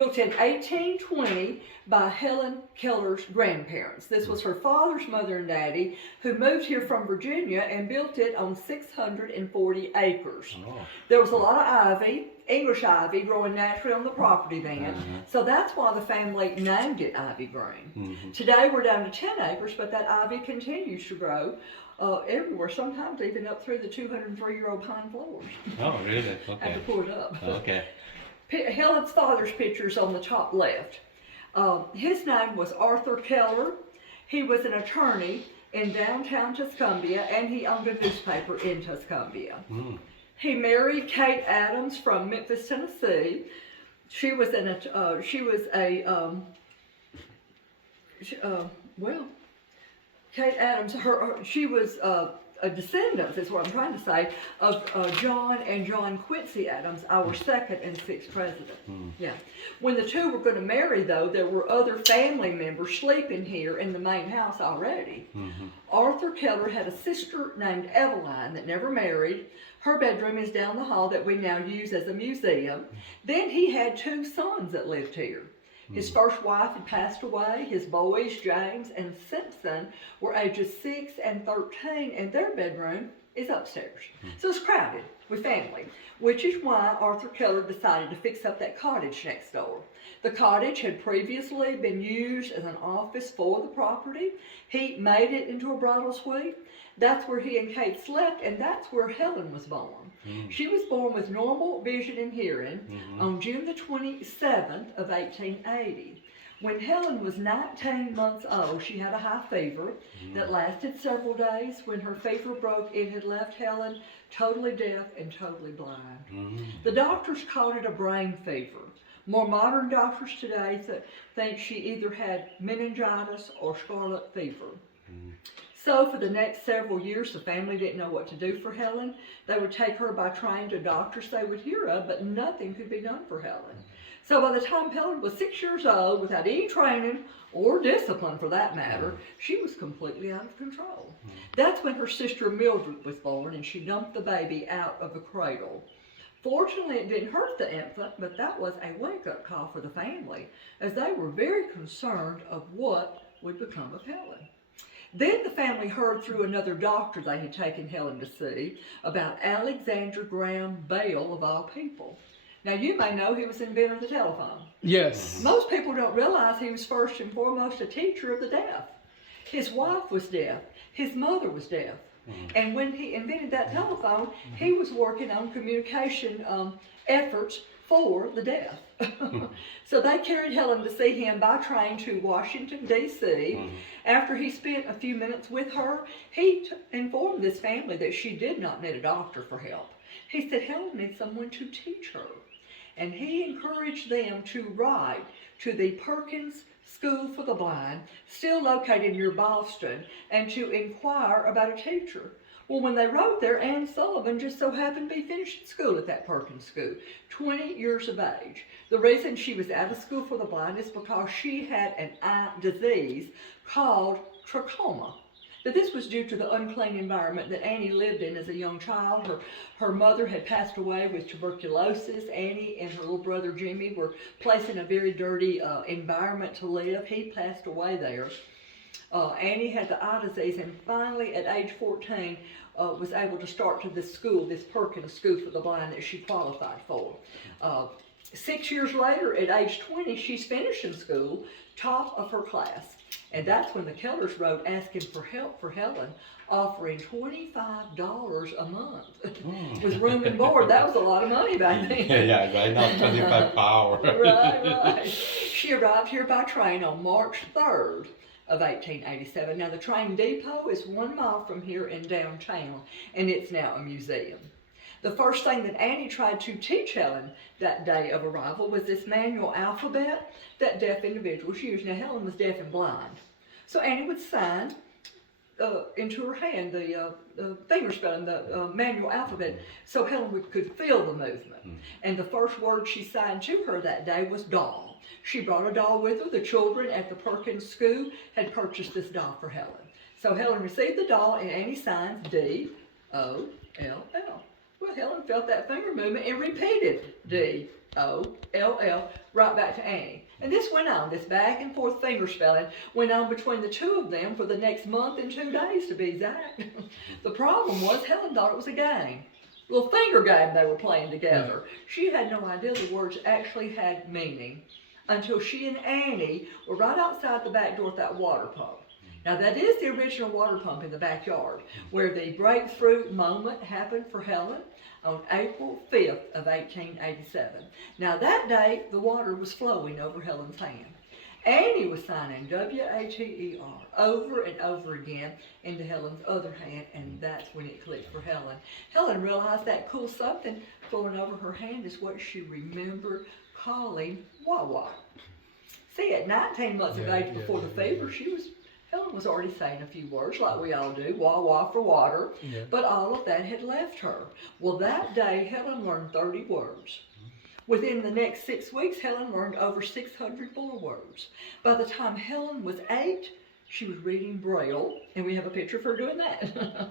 Built in 1820 by Helen Keller's grandparents. This was her father's mother and daddy who moved here from Virginia and built it on 640 acres. Oh. There was a lot of ivy, English ivy, growing naturally on the property then, so that's why the family named it Ivy Green. Today we're down to 10 acres, but that ivy continues to grow everywhere, sometimes even up through the 203-year-old pine floors. Oh, really? Okay. Have to pull it up. Okay. Helen's father's picture's on the top left. His name was Arthur Keller. He was an attorney in downtown Tuscumbia, and he owned a newspaper in Tuscumbia. He married Kate Adams from Memphis, Tennessee. She was Kate Adams. She was a descendant, is what I'm trying to say, of John and John Quincy Adams, our second and sixth president. Yeah. When the two were going to marry, though, there were other family members sleeping here in the main house already. Arthur Keller had a sister named Eveline that never married. Her bedroom is down the hall that we now use as a museum. Then he had two sons that lived here. His first wife had passed away. His boys, James and Simpson, were ages 6 and 13, and their bedroom is upstairs. So it's crowded with family, which is why Arthur Keller decided to fix up that cottage next door. The cottage had previously been used as an office for the property. He made it into a bridal suite. That's where he and Kate slept, and that's where Helen was born. She was born with normal vision and hearing on June the 27th of 1880. When Helen was 19 months old, she had a high fever that lasted several days. When her fever broke, it had left Helen totally deaf and totally blind. The doctors called it a brain fever. More modern doctors today think she either had meningitis or scarlet fever. So for the next several years, the family didn't know what to do for Helen. They would take her by train to doctors they would hear of, but nothing could be done for Helen. So by the time Helen was 6 years old, without any training or discipline for that matter, she was completely out of control. That's when her sister Mildred was born, and she dumped the baby out of the cradle. Fortunately, it didn't hurt the infant, but that was a wake-up call for the family, as they were very concerned of what would become of Helen. Then the family heard through another doctor they had taken Helen to see about Alexander Graham Bell, of all people. Now, you may know he was the inventor of the telephone. Yes. Most people don't realize he was first and foremost a teacher of the deaf. His wife was deaf. His mother was deaf. And when he invented that telephone, he was working on communication efforts for the deaf. So they carried Helen to see him by train to Washington, D.C. After he spent a few minutes with her, he informed this family that she did not need a doctor for help. He said Helen needs someone to teach her. And he encouraged them to write to the Perkins School for the Blind, still located near Boston, and to inquire about a teacher. Well, when they wrote there, Ann Sullivan just so happened to be finishing school at that Perkins School, 20 years of age. The reason she was out of school for the blind is because she had an eye disease called trachoma. That this was due to the unclean environment that Annie lived in as a young child. Her mother had passed away with tuberculosis. Annie and her little brother Jimmy were placed in a very dirty environment to live. He passed away there. Annie had the eye disease, and finally at age 14 was able to start to this school, this Perkins School for the Blind that she qualified for. 6 years later, at age 20, she's finishing school, top of her class. And that's when the Kellers wrote asking for help for Helen, offering $25 a month with room and board. That was a lot of money back then. Yeah, right now, 25 power. Right. She arrived here by train on March 3rd of 1887. Now, the train depot is 1 mile from here in downtown, and it's now a museum. The first thing that Annie tried to teach Helen that day of arrival was this manual alphabet that deaf individuals use. Now, Helen was deaf and blind. So Annie would sign into her hand the finger spelling, the manual alphabet, so Helen could feel the movement. And the first word she signed to her that day was doll. She brought a doll with her. The children at the Perkins School had purchased this doll for Helen. So Helen received the doll, and Annie signs D-O-L-L. Well, Helen felt that finger movement and repeated D-O-L-L. O-L-L, right back to Annie. And this went on, this back and forth finger spelling went on between the two of them for the next month and 2 days to be exact. The problem was Helen thought it was a game. Little finger game they were playing together. She had no idea the words actually had meaning until she and Annie were right outside the back door at that water pump. Now that is the original water pump in the backyard, where the breakthrough moment happened for Helen on April 5th of 1887. Now that day, the water was flowing over Helen's hand. Annie was signing W-A-T-E-R over and over again into Helen's other hand, and that's when it clicked for Helen. Helen realized that cool something flowing over her hand is what she remembered calling Wawa. See, at 19 months of age before the fever, Helen was already saying a few words like we all do, wah wah for water, but all of that had left her. Well, that day, Helen learned 30 words. Within the next 6 weeks, Helen learned over 600 more words. By the time Helen was 8, she was reading Braille, and we have a picture of her doing that.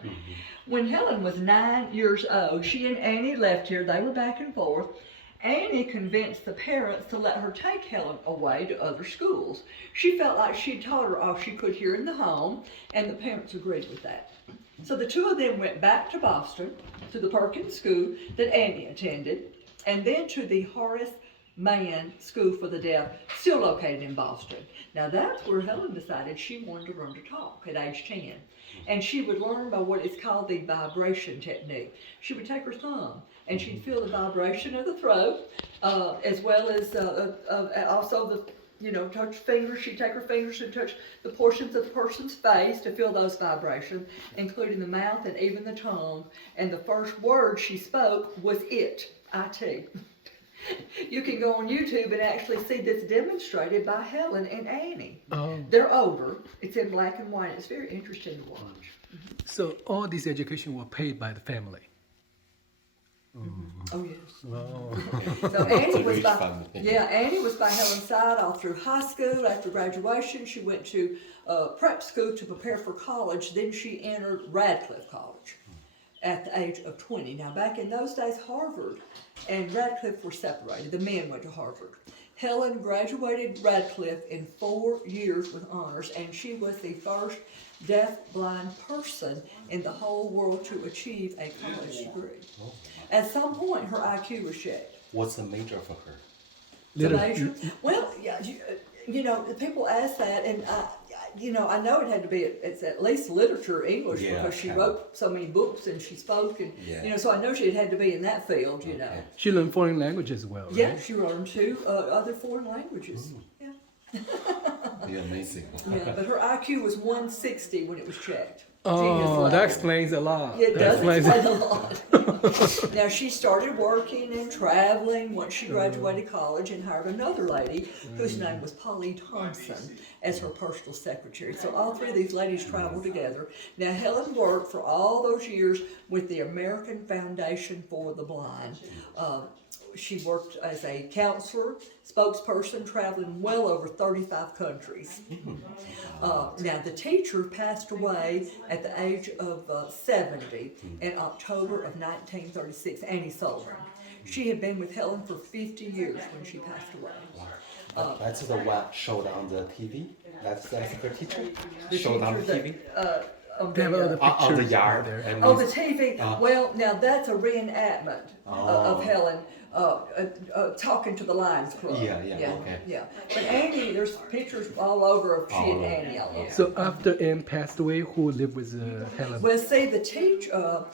When Helen was 9 years old, she and Annie left here. They were back and forth. Annie convinced the parents to let her take Helen away to other schools. She felt like she'd taught her all she could here in the home, and the parents agreed with that. So the two of them went back to Boston, to the Perkins School that Annie attended, and then to the Horace Mann School for the Deaf, still located in Boston. Now that's where Helen decided she wanted to learn to talk at age 10. And she would learn by what is called the vibration technique. She would take her thumb and she'd feel the vibration of the throat, as well as also the, touch fingers. She'd take her fingers and touch the portions of the person's face to feel those vibrations, including the mouth and even the tongue. And the first word she spoke was it, I-T. You can go on YouTube and actually see this demonstrated by Helen and Annie. Oh. They're older. It's in black and white. It's very interesting to watch. So all this education was paid by the family. Oh yes. Oh. So Annie was rich by family. Annie was by Helen's side all through high school. After graduation, she went to prep school to prepare for college. Then she entered Radcliffe College at the age of 20. Now back in those days, Harvard and Radcliffe were separated. The men went to Harvard. Helen graduated Radcliffe in 4 years with honors, and she was the first deaf-blind person in the whole world to achieve a college degree. At some point, her IQ was checked. What's the major for her? The major? Well, yeah, people ask that, and I know it had to be, it's at least literature, English, because she wrote so many books and she spoke, and so I know she had to be in that field, She learned foreign languages as well, right? Yeah, she learned 2 other foreign languages. Yeah. You're amazing. Yeah, but her IQ was 160 when it was checked. Oh, that explains a lot. It That does explains explain a lot. Now, she started working and traveling once she graduated college and hired another lady whose name was Polly Thompson as her personal secretary. So all 3 of these ladies traveled together. Now, Helen worked for all those years with the American Foundation for the Blind. She worked as a counselor, spokesperson, traveling well over 35 countries. Now, the teacher passed away at the age of 70 in October of 1936, Anne Sullivan. She had been with Helen for 50 years when she passed away. That's the one showed on the TV. That's her teacher. The Showed on the teacher TV. They have other On pictures the yard. there. And Oh, the TV. Well, now that's a reenactment of Helen talking to the Lions Club. Yeah, okay. Yeah. But Annie, there's pictures all over of she and Annie all over. So after Anne passed away, who lived with Helen? Well, see, the teacher,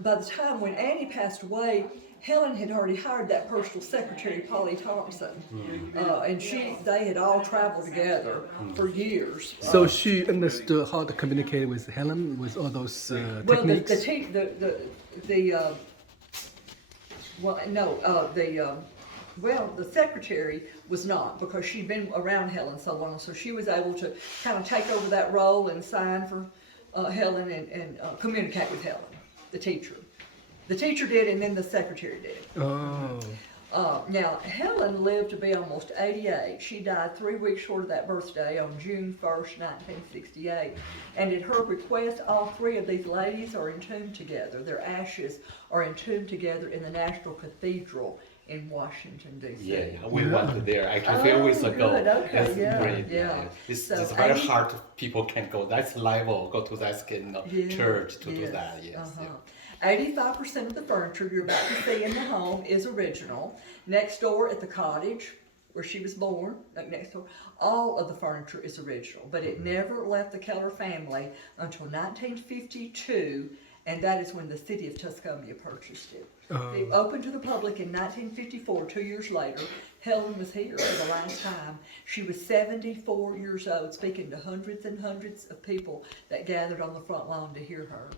by the time when Annie passed away, Helen had already hired that personal secretary, Polly Thompson, and they had all traveled together for years. So she understood how to communicate with Helen with all those techniques? The secretary was not, because she'd been around Helen so long, so she was able to kind of take over that role and sign for Helen and communicate with Helen, the teacher. The teacher did, and then the secretary did. Oh. Now, Helen lived to be almost 88. She died 3 weeks short of that birthday on June 1st, 1968. And at her request, all 3 of these ladies are entombed together. Their ashes are entombed together in the National Cathedral in Washington, D.C. Yeah, we went there actually a few weeks ago. Good, okay, That's yeah, great. yeah. It's So very Amy- hard. People can go that level, go to that church to do that. Yes. Uh-huh. 85% of the furniture you're about to see in the home is original. Next door at the cottage where she was born, like next door, all of the furniture is original, but it never left the Keller family until 1952, and that is when the city of Tuscumbia purchased it. It opened to the public in 1954, 2 years later. Helen was here for the last time. She was 74 years old, speaking to hundreds and hundreds of people that gathered on the front lawn to hear her.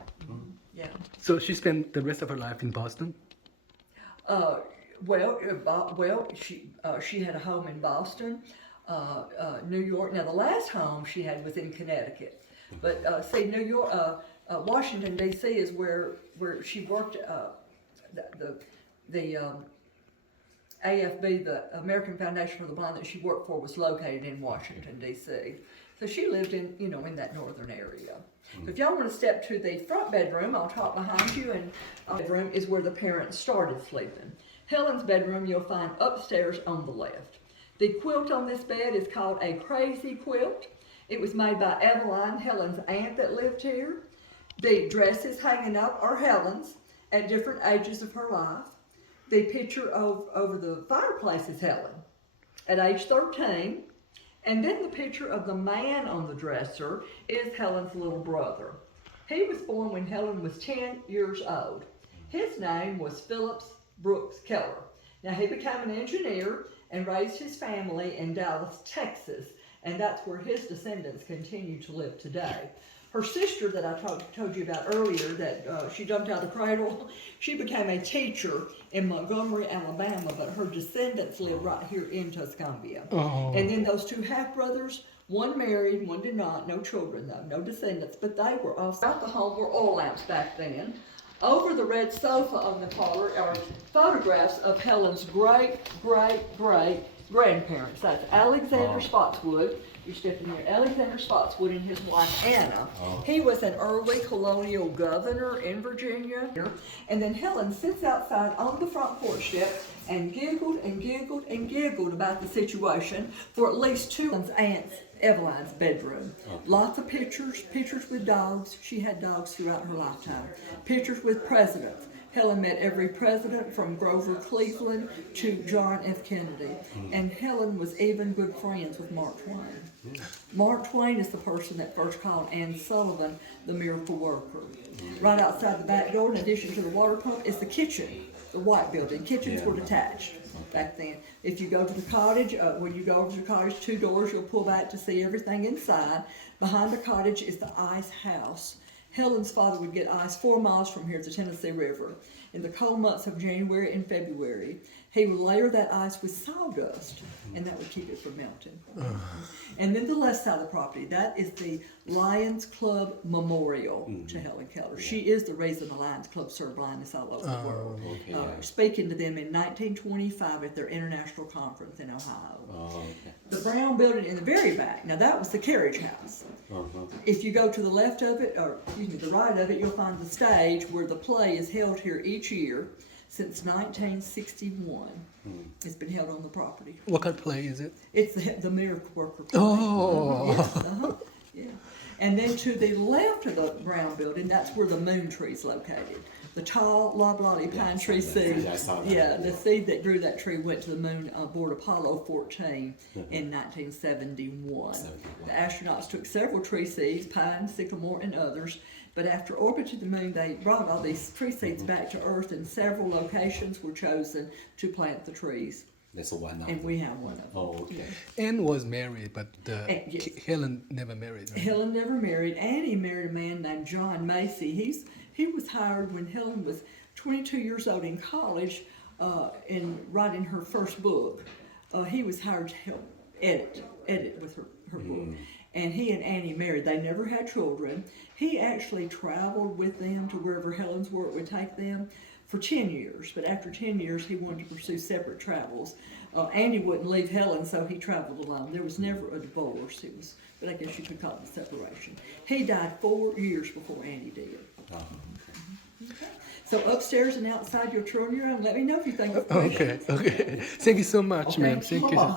Yeah. So she spent the rest of her life in Boston? She had a home in Boston, New York. Now, the last home she had was in Connecticut. But see, New York, Washington, D.C. is where she worked. The AFB, the American Foundation for the Blind, that she worked for was located in Washington, D.C. So she lived in, in that northern area. So if y'all want to step to the front bedroom, I'll talk behind you, and bedroom is where the parents started sleeping. Helen's bedroom you'll find upstairs on the left. The quilt on this bed is called a crazy quilt. It was made by Eveline, Helen's aunt that lived here. The dresses hanging up are Helen's at different ages of her life. The picture over the fireplace is Helen at age 13. And then the picture of the man on the dresser is Helen's little brother. He was born when Helen was 10 years old. His name was Phillips Brooks Keller. Now, he became an engineer and raised his family in Dallas, Texas, and that's where his descendants continue to live today. Her sister that I told you about earlier, that she jumped out of the cradle, she became a teacher in Montgomery, Alabama, but her descendants live right here in Tuscumbia. Oh. And then those two half-brothers, one married, one did not, no children though, no descendants, but they were all out the home were oil lamps back then. Over the red sofa on the parlor are photographs of Helen's great-great-great-grandparents. That's Alexander Spotswood. You're stepping here. Alexander Spotswood and his wife Anna. He was an early colonial governor in Virginia. And then Helen sits outside on the front porch step and giggled and giggled and giggled about the situation for at least two of Aunt's Eveline's bedroom. Lots of pictures with dogs. She had dogs throughout her lifetime. Pictures with presidents. Helen met every president from Grover Cleveland to John F. Kennedy. And Helen was even good friends with Mark Twain. Mark Twain is the person that first called Ann Sullivan the miracle worker. Right outside the back door, in addition to the water pump, is the kitchen, the white building. Kitchens were detached back then. If you go to the cottage, when you go over to the cottage, two doors, you'll pull back to see everything inside. Behind the cottage is the ice house. Helen's father would get ice 4 miles from here at the Tennessee River. In the cold months of January and February, he would layer that ice with sawdust, and that would keep it from melting. And then the left side of the property, that is the Lions Club Memorial to Helen Keller. She is the reason the Lions Club served blindness all over the world. Speaking to them in 1925 at their international conference in Ohio. The brown building in the very back, now that was the carriage house. If you go to the left of it, or excuse me, the right of it, you'll find the stage where the play is held here each year since 1961. It's been held on the property. What kind of play is it? It's the Miracle Worker play. Oh. Yes, yeah. And then to the left of the brown building, that's where the moon tree is located. The tall loblolly pine tree seed. The seed that grew that tree went to the moon aboard Apollo 14 in 1971. The astronauts took several tree seeds, pine, sycamore, and others. But after orbiting the moon, they brought all these tree seeds back to Earth, and several locations were chosen to plant the trees. That's one of And we have one of them. Oh, okay. Anne was married, but Yes. Helen never married. Right? Helen never married. Annie married a man named John Macy. He was hired when Helen was 22 years old in college, in writing her first book. He was hired to help edit with her book. And he and Annie married. They never had children. He actually traveled with them to wherever Helen's work would take them for 10 years. But after 10 years, he wanted to pursue separate travels. Annie wouldn't leave Helen, so he traveled alone. There was never a divorce. But I guess you could call it a separation. He died 4 years before Annie did. Okay. So upstairs and outside, you'll turn your own. Let me know if you think of questions. Okay. Thank you so much, Okay. ma'am. Thank you.